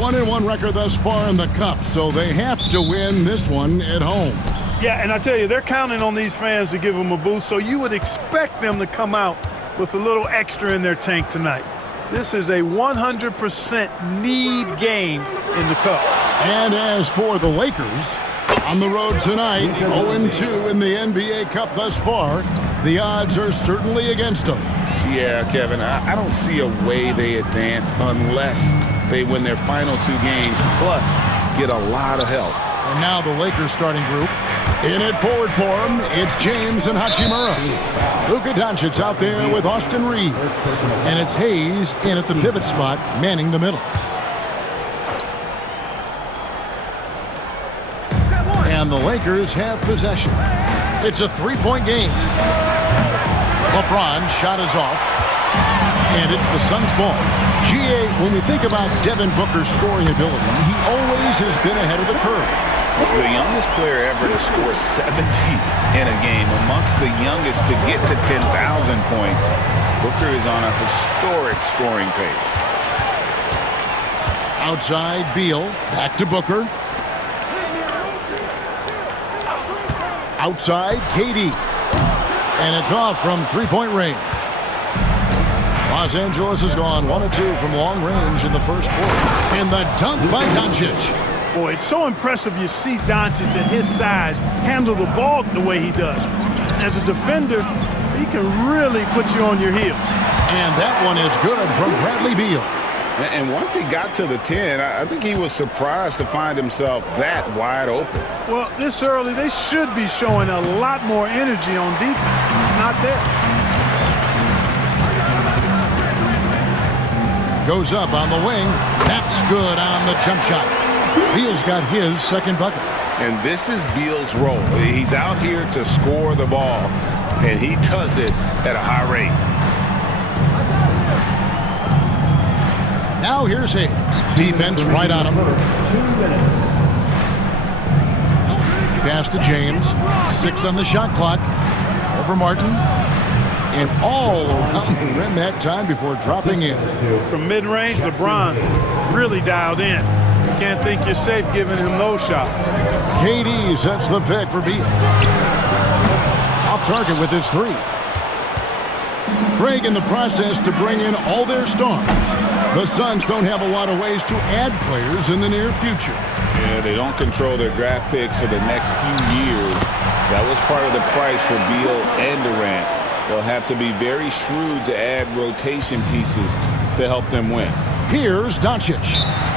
1-1 record thus far in the Cup, so they have to win this one at home. Yeah, and I tell you, they're counting on these fans to give them a boost, so you would expect them to come out with a little extra in their tank tonight. This is a 100% need game in the Cup. And as for the Lakers, on the road tonight, 0-2 in the NBA Cup thus far, the odds are certainly against them. Yeah, Kevin, I don't see a way they advance unless they win their final 2 games, plus get a lot of help. And now the Lakers starting group. In at forward for him, it's James and Hachimura. Luka Doncic out there with Austin Reeves. And it's Hayes in at the pivot spot, manning the middle. And the Lakers have possession. It's a 3-point game. LeBron shot is off. And it's the Suns' ball. G.A., when we think about Devin Booker's scoring ability, he always has been ahead of the curve. The youngest player ever to score 70 in a game, amongst the youngest to get to 10,000 points. Booker is on a historic scoring pace. Outside, Beal. Back to Booker. Outside, KD. And it's off from three-point range. Los Angeles has gone 1 of 2 from long range in the first quarter. And the dunk by Doncic. Boy, it's so impressive you see Doncic at his size handle the ball the way he does. As a defender, he can really put you on your heel. And that one is good from Bradley Beal. And once he got to the 10, I think he was surprised to find himself that wide open. Well, this early, they should be showing a lot more energy on defense. It's not there. Goes up on the wing. That's good on the jump shot. Beal's got his second bucket. And this is Beal's role. He's out here to score the ball, and he does it at a high rate. Now here's Hayes. Defense right on him. Pass to James. 6 on the shot clock. Over Martin. And all around the rim that time before dropping in. From mid-range, LeBron really dialed in. You can't think you're safe giving him those shots. KD sets the pick for Beal. Off target with his 3. Craig in the process to bring in all their stars. The Suns don't have a lot of ways to add players in the near future. Yeah, they don't control their draft picks for the next few years. That was part of the price for Beal and Durant. They'll have to be very shrewd to add rotation pieces to help them win. Here's Doncic.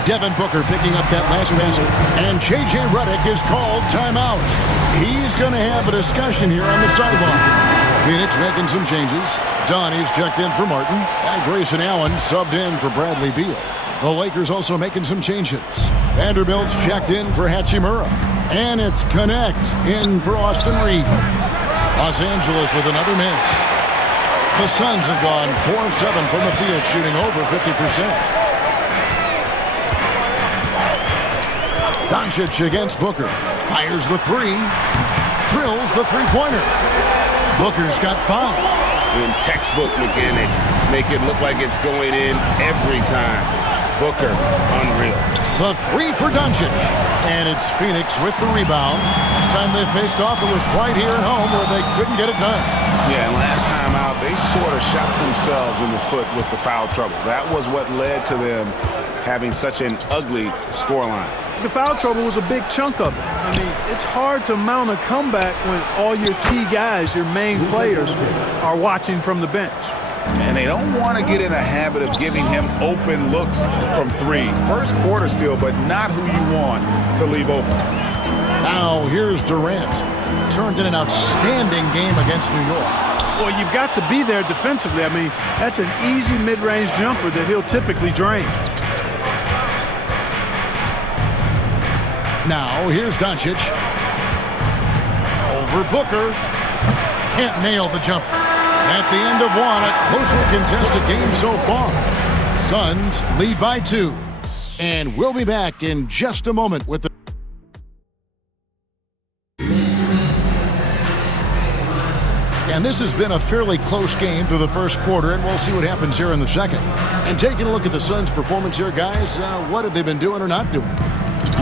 Devin Booker picking up that last basket. And J.J. Redick is called timeout. He's going to have a discussion here on the sideline. Phoenix making some changes. Donnie's checked in for Martin. And Grayson Allen subbed in for Bradley Beal. The Lakers also making some changes. Vanderbilt's checked in for Hachimura. And it's Connect in for Austin Reeves. Los Angeles with another miss. The Suns have gone 4 of 7 from the field, shooting over 50%. Doncic against Booker. Fires the 3. Drills the three-pointer. Booker's got 5. And textbook mechanics make it look like it's going in every time. Booker, unreal. The 3 for Doncic. And it's Phoenix with the rebound. Last time they faced off, it was right here at home where they couldn't get it done. Yeah, and last time out, they sort of shot themselves in the foot with the foul trouble. That was what led to them having such an ugly scoreline. The foul trouble was a big chunk of it. I mean, it's hard to mount a comeback when all your key guys, your main players, are watching from the bench. And they don't want to get in a habit of giving him open looks from 3. First quarter still, but not who you want to leave open. Now here's Durant. Turned in an outstanding game against New York. Well, you've got to be there defensively. I mean, that's an easy mid-range jumper that he'll typically drain. Now here's Doncic. Over Booker. Can't nail the jumper. At the end of 1, a closely contested game so far. Suns lead by 2. And we'll be back in just a moment with the... And this has been a fairly close game through the first quarter, and we'll see what happens here in the second. And taking a look at the Suns' performance here, guys, what have they been doing or not doing?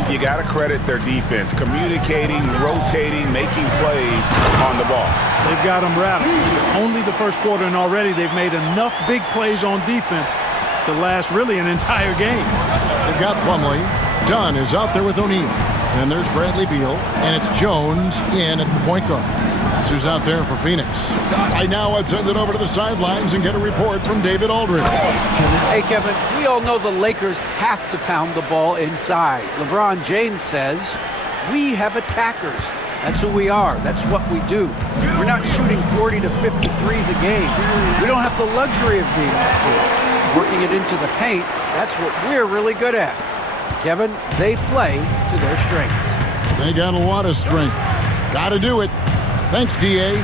You got to credit their defense, communicating, rotating, making plays on the ball. They've got them rattled. It's only the first quarter, and already they've made enough big plays on defense to last really an entire game. They've got Plumlee. Dunn is out there with O'Neal. And there's Bradley Beal, and it's Jones in at the point guard. That's who's out there for Phoenix. Right now, I'd send it over to the sidelines and get a report from David Aldridge. Hey, Kevin, we all know the Lakers have to pound the ball inside. LeBron James says, we have attackers. That's who we are. That's what we do. We're not shooting 40 to 50 threes a game. We don't have the luxury of being that team. Working it into the paint, that's what we're really good at. Kevin, they play to their strengths. They got a lot of strength. Got to do it. Thanks, D.A.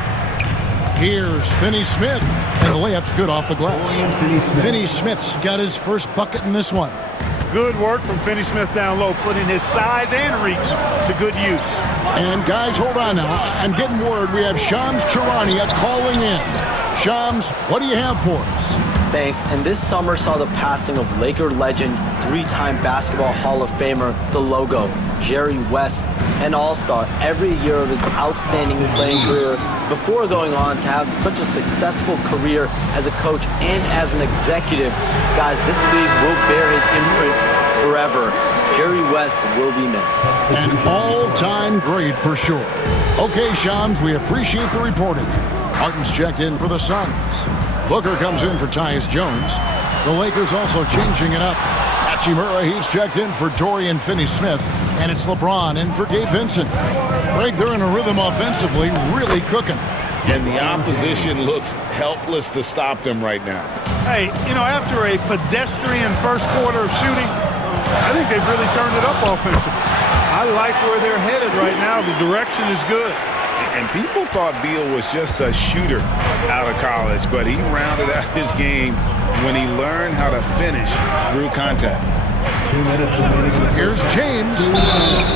Here's Finney-Smith. And the layup's good off the glass. Finney-Smith's got his first bucket in this one. Good work from Finney-Smith down low, putting his size and reach to good use. And guys, hold on now. I'm getting word we have Shams Charania calling in. Shams, what do you have for us? Thanks. And this summer saw the passing of Laker legend, three-time Basketball Hall of Famer, the Logo, Jerry West, an all-star every year of his outstanding playing career before going on to have such a successful career as a coach and as an executive. Guys, this league will bear his imprint forever. Jerry West will be missed. An all-time great for sure. Okay, Shams, we appreciate the reporting. Martin's checked in for the Suns. Booker comes in for Tyus Jones. The Lakers also changing it up. Hachimura, he's checked in for Dorian Finney-Smith. And it's LeBron in for Gabe Vincent. Greg, they're in a rhythm offensively, really cooking. And the opposition looks helpless to stop them right now. Hey, you know, after a pedestrian first quarter of shooting, I think they've really turned it up offensively. I like where they're headed right now. The direction is good. And people thought Beal was just a shooter out of college, but he rounded out his game when he learned how to finish through contact. Here's James,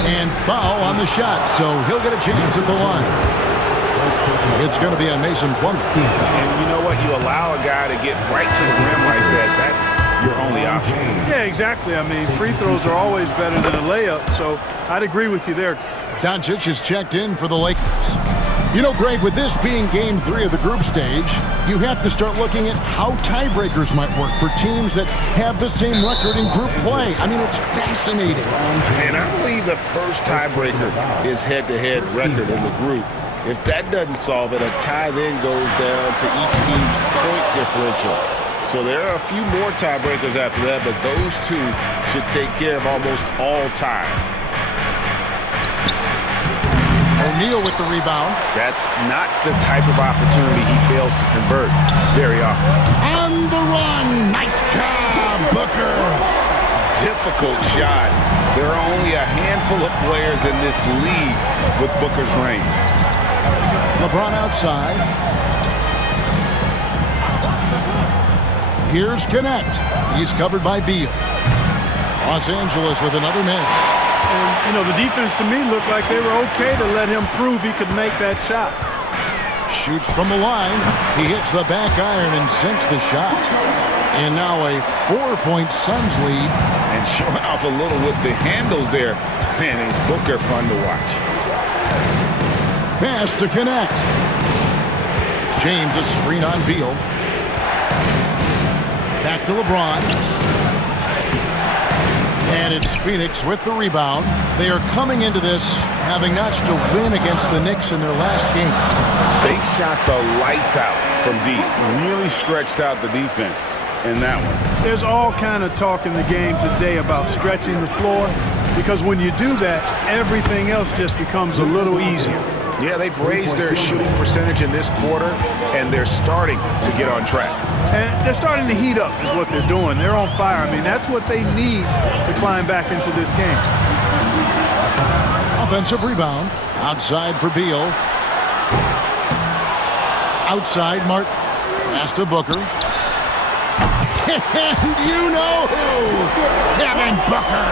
and foul on the shot, so he'll get a chance at the line. It's going to be on Mason Plumlee. And you know what? You allow a guy to get right to the rim like that. That's your only option. Yeah, exactly. I mean, free throws are always better than a layup, so I'd agree with you there. Doncic is checked in for the Lakers. You know, Greg, with this being Game 3 of the group stage, you have to start looking at how tiebreakers might work for teams that have the same record in group play. I mean, it's fascinating. And I believe the first tiebreaker is head-to-head record in the group. If that doesn't solve it, a tie then goes down to each team's point differential. So there are a few more tiebreakers after that, but those two should take care of almost all ties. O'Neal with the rebound. That's not the type of opportunity he fails to convert very often. On the run. Nice job, Booker. Difficult shot. There are only a handful of players in this league with Booker's range. LeBron outside. Here's Connect. He's covered by Beal. Los Angeles with another miss. And, you know, the defense to me looked like they were okay to let him prove he could make that shot. Shoots from the line. He hits the back iron and sinks the shot. And now a 4-point Suns lead. And showing off a little with the handles there. Man, is Booker fun to watch. Pass to Connect. James a screen on Beal. Back to LeBron. And it's Phoenix with the rebound. They are coming into this having notched a win against the Knicks in their last game. They shot the lights out from deep. Really stretched out the defense in that one. There's all kind of talk in the game today about stretching the floor, because when you do that, everything else just becomes a little easier. Yeah, they've raised their shooting percentage in this quarter, and they're starting to get on track. And they're starting to heat up is what they're doing. They're on fire. I mean, that's what they need to climb back into this game. Offensive rebound. Outside for Beal. Outside, Martin. Pass to Booker. And you know who? Devin Booker.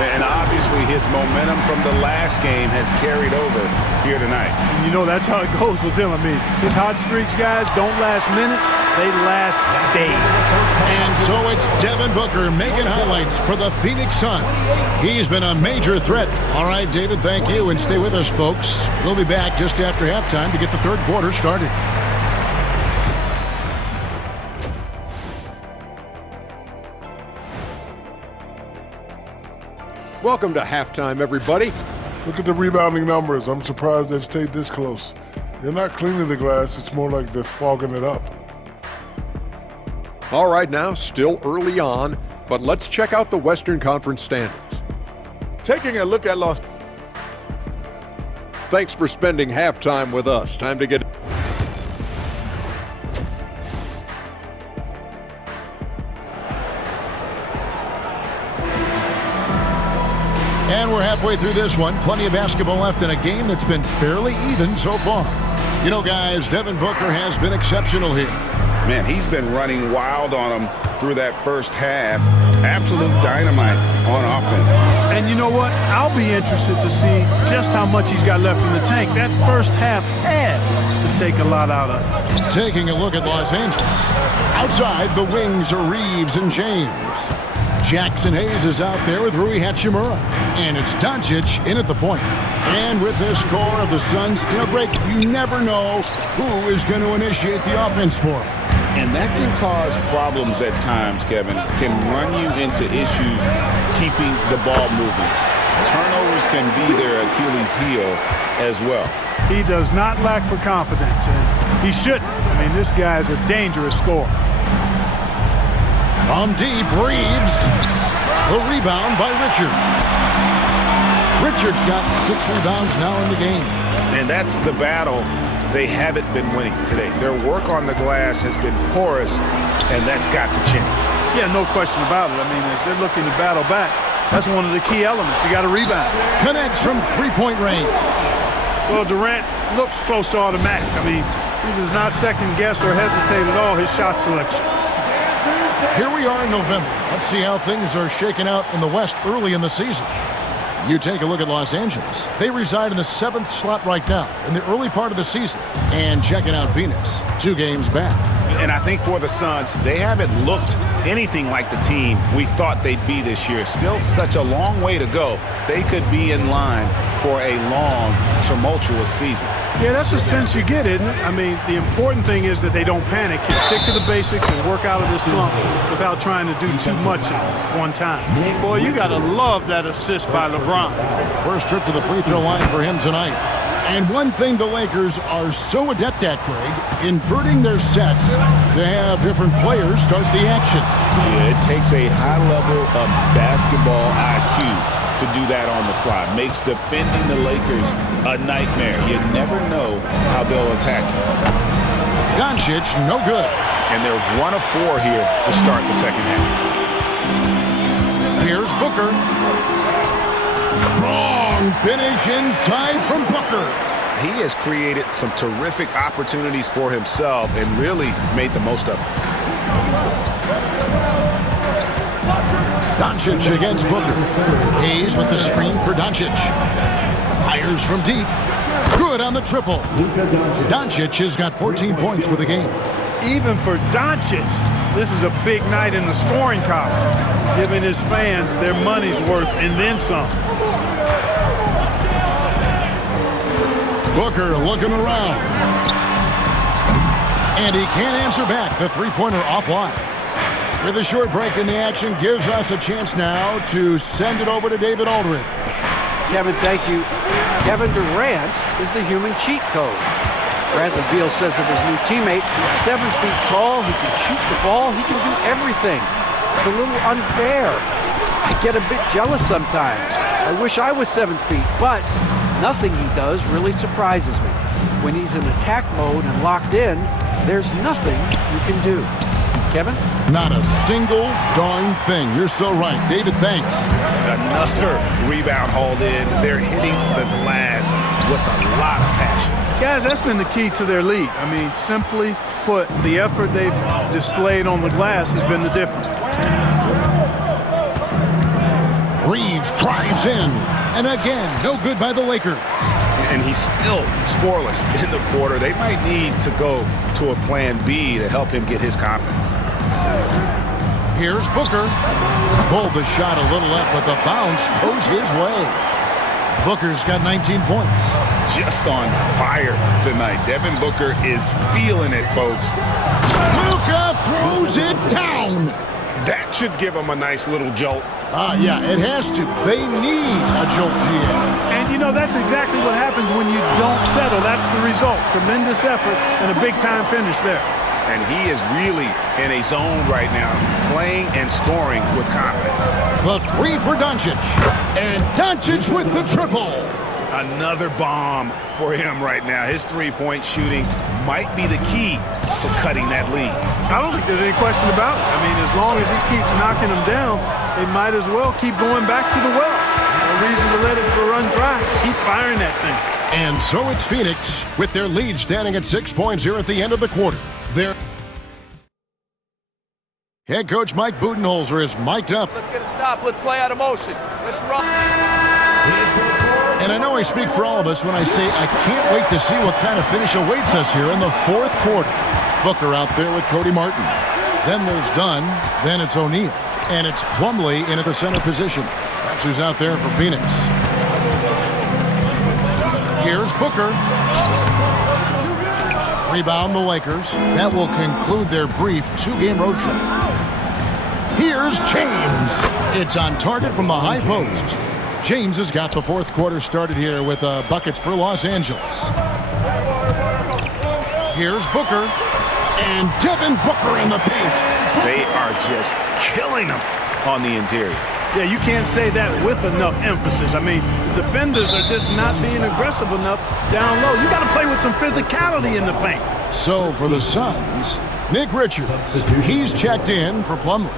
And obviously his momentum from the last game has carried over here tonight. And you know that's how it goes with him. I mean, his hot streaks, guys, don't last minutes. They last days. And so it's Devin Booker making highlights for the Phoenix Suns. He's been a major threat. All right, David, thank you, and stay with us, folks. We'll be back just after halftime to get the third quarter started. Welcome to halftime, everybody. Look at the rebounding numbers. I'm surprised they've stayed this close. They're not cleaning the glass. It's more like they're fogging it up. All right, now, still early on, but let's check out the Western Conference standings. Taking a look at Los... Thanks for spending halftime with us. Time to get... And we're halfway through this one. Plenty of basketball left in a game that's been fairly even so far. You know, guys, Devin Booker has been exceptional here. Man, he's been running wild on him through that first half. Absolute dynamite on offense. And you know what? I'll be interested to see just how much he's got left in the tank. That first half had to take a lot out of it. Taking a look at Los Angeles. Outside, the wings are Reeves and James. Jackson Hayes is out there with Rui Hachimura. And it's Doncic in at the point. And with this score of the Suns, Greg, you never know who is going to initiate the offense for him. And that can cause problems at times, Kevin. Can run you into issues keeping the ball moving. Turnovers can be their Achilles heel as well. He does not lack for confidence, and he shouldn't. I mean, this guy's a dangerous scorer. From deep, Reeves. The rebound by Richards. Richards got 6 rebounds now in the game. And that's the battle they haven't been winning today. Their work on the glass has been porous, and that's got to change. Yeah, no question about it. I mean, as they're looking to battle back, that's one of the key elements. You got to rebound. Connects from three-point range. Well, Durant looks close to automatic. I mean, he does not second guess or hesitate at all his shot selection. Here we are in November. Let's see how things are shaking out in the West early in the season. You take a look at Los Angeles. They reside in the 7th slot right now in the early part of the season. And checking out Phoenix, 2 games back. And I think for the Suns, they haven't looked anything like the team we thought they'd be this year. Still such a long way to go. They could be in line for a long, tumultuous season. Yeah, that's the sense you get, isn't it? I mean, the important thing is that they don't panic here. Stick to the basics and work out of this slump without trying to do too much at one time. Boy, you got to love that assist by LeBron. First trip to the free throw line for him tonight. And one thing the Lakers are so adept at, Greg, inverting their sets to have different players start the action. Yeah, it takes a high level of basketball IQ to do that on the fly. Makes defending the Lakers a nightmare. You never know how they'll attack you. Doncic, no good. And they're 1 of 4 here to start the second half. Here's Booker. Strong finish inside from Booker. He has created some terrific opportunities for himself and really made the most of it. Doncic against Booker. Hayes with the screen for Doncic. Fires from deep. Good on the triple. Doncic has got 14 points for the game. Even for Doncic, this is a big night in the scoring column, giving his fans their money's worth and then some. Booker looking around. And he can't answer back. The three-pointer offline. With a short break in the action, gives us a chance now to send it over to David Aldridge. Kevin, thank you. Kevin Durant is the human cheat code. Bradley Beal says of his new teammate, he's 7 feet tall, he can shoot the ball, he can do everything. It's a little unfair. I get a bit jealous sometimes. I wish I was 7 feet, but nothing he does really surprises me. When he's in attack mode and locked in, there's nothing you can do. Kevin? Not a single darn thing. You're so right. David, thanks. Another rebound hauled in. They're hitting the glass with a lot of passion. Guys, that's been the key to their lead. I mean, simply put, the effort they've displayed on the glass has been the difference. Reeves drives in. And again, no good by the Lakers. And he's still scoreless in the quarter. They might need to go to a plan B to help him get his confidence. Here's Booker. Pulled the shot a little left, but the bounce goes his way. Booker's got 19 points. Just on fire tonight. Devin Booker is feeling it, folks. Luka throws it down. That should give him a nice little jolt. Yeah, it has to. They need a jolt, GM. And, you know, that's exactly what happens when you don't settle. That's the result. Tremendous effort and a big-time finish there. And he is really in a zone right now, playing and scoring with confidence. The three for Doncic. And Doncic with the triple. Another bomb for him right now. His three-point shooting might be the key to cutting that lead. I don't think there's any question about it. I mean, as long as he keeps knocking them down, they might as well keep going back to the well. No reason to let it run dry. Keep firing that thing. And so it's Phoenix with their lead standing at 6 points here at the end of the quarter. Their head coach Mike Budenholzer is mic'd up. Let's get a stop. Let's play out of motion. Let's run. And I know I speak for all of us when I say I can't wait to see what kind of finish awaits us here in the fourth quarter. Booker out there with Cody Martin. Then there's Dunn. Then it's O'Neal. And it's Plumlee in at the center position. That's who's out there for Phoenix. Here's Booker. Rebound the Lakers. That will conclude their brief two-game road trip. Here's James. It's on target from the high post. James has got the fourth quarter started here with buckets for Los Angeles. Here's Booker. And Devin Booker in the paint. They are just killing him on the interior. Yeah, you can't say that with enough emphasis. I mean, the defenders are just not being aggressive enough down low. You got to play with some physicality in the paint. So for the Suns, Nick Richards, he's checked in for Plumlee.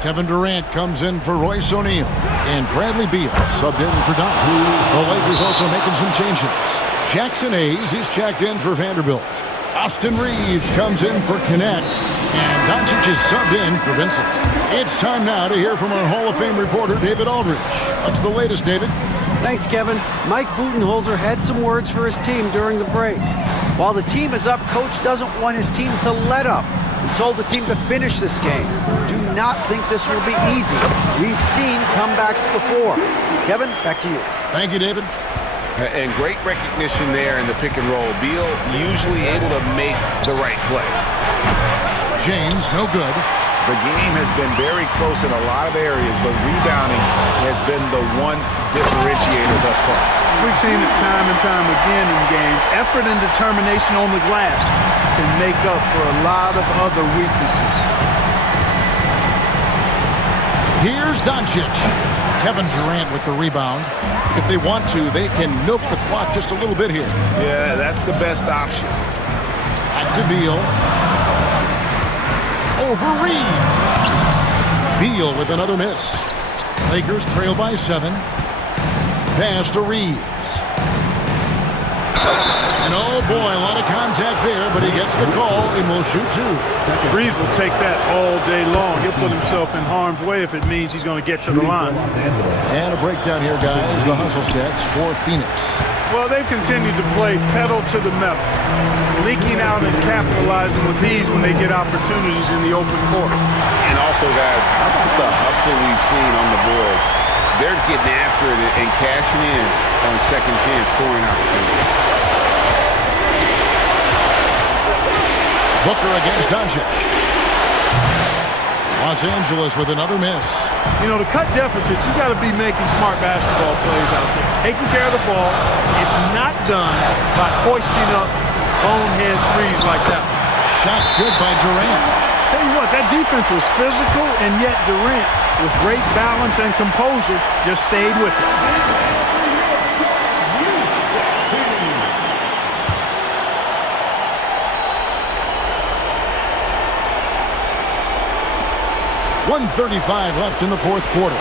Kevin Durant comes in for Royce O'Neal. And Bradley Beal subbed in for Don. The Lakers also making some changes. Jackson Hayes, he's checked in for Vanderbilt. Austin Reeves comes in for Kennett. And Doncic is subbed in for Vincent. It's time now to hear from our Hall of Fame reporter, David Aldridge. What's the latest, David? Thanks, Kevin. Mike Budenholzer had some words for his team during the break. While the team is up, Coach doesn't want his team to let up. He told the team to finish this game. Do not think this will be easy. We've seen comebacks before. Kevin, back to you. Thank you, David. And great recognition there in the pick and roll. Beal usually able to make the right play. James, no good. The game has been very close in a lot of areas, but rebounding has been the one differentiator thus far. We've seen it time and time again in games. Effort and determination on the glass can make up for a lot of other weaknesses. Here's Doncic. Kevin Durant with the rebound. If they want to, they can milk the clock just a little bit here. Yeah, that's the best option. Back to Beal. Over Reeves. Beal with another miss. Lakers trail by 7. Pass to Reeves. And oh boy, a lot of contact there, but he gets the call and will shoot 2. Reeves will take that all day long. He'll put himself in harm's way if it means he's going to get to the line. And a breakdown here, guys. The hustle stats for Phoenix. Well, they've continued to play pedal to the metal, leaking out and capitalizing with ease when they get opportunities in the open court. And also, guys, how about the hustle we've seen on the boards? They're getting after it and cashing in on second chance scoring opportunities. Booker against Doncic. Los Angeles with another miss. You know, to cut deficits, you got to be making smart basketball plays out there. Taking care of the ball. It's not done by hoisting up bonehead threes like that. Shots good by Durant. Tell you what, that defense was physical, and yet Durant, with great balance and composure, just stayed with it. .135 left in the fourth quarter.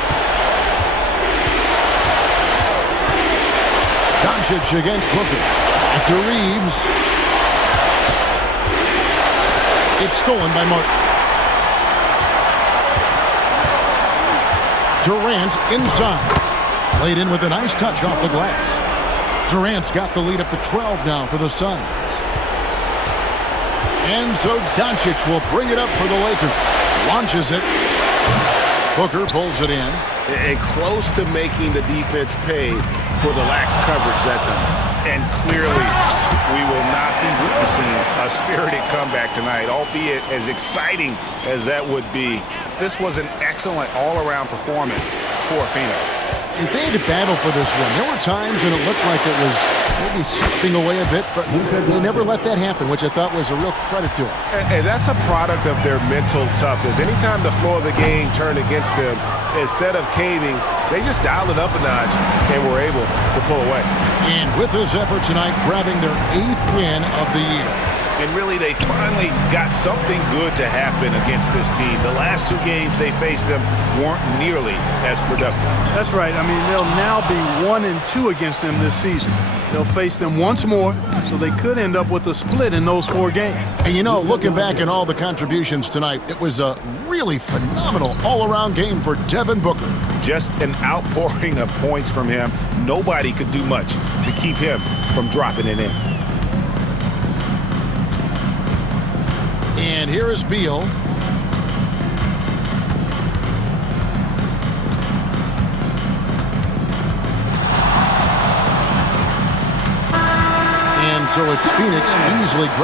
Doncic against Booker. After Reeves. It's stolen by Martin. Durant inside. Played in with a nice touch off the glass. Durant's got the lead up to 12 now for the Suns. And so Doncic will bring it up for the Lakers. Launches it. Booker pulls it in. And close to making the defense pay for the lax coverage that time. And clearly, we will not be witnessing a spirited comeback tonight, albeit as exciting as that would be. This was an excellent all-around performance for Phoenix. And they had to battle for this one. There were times when it looked like it was maybe slipping away a bit, but they never let that happen, which I thought was a real credit to them. And that's a product of their mental toughness. Anytime the flow of the game turned against them, instead of caving, they just dialed it up a notch and were able to pull away. And with this effort tonight, grabbing their 8th win of the year. And really, they finally got something good to happen against this team. The last 2 games they faced them weren't nearly as productive. That's right. I mean, they'll now be 1-2 against them this season. They'll face them once more, so they could end up with a split in those 4 games. And you know, looking back at all the contributions tonight, it was a really phenomenal all-around game for Devin Booker. Just an outpouring of points from him. Nobody could do much to keep him from dropping it in. And here is Beal. And so it's Phoenix easily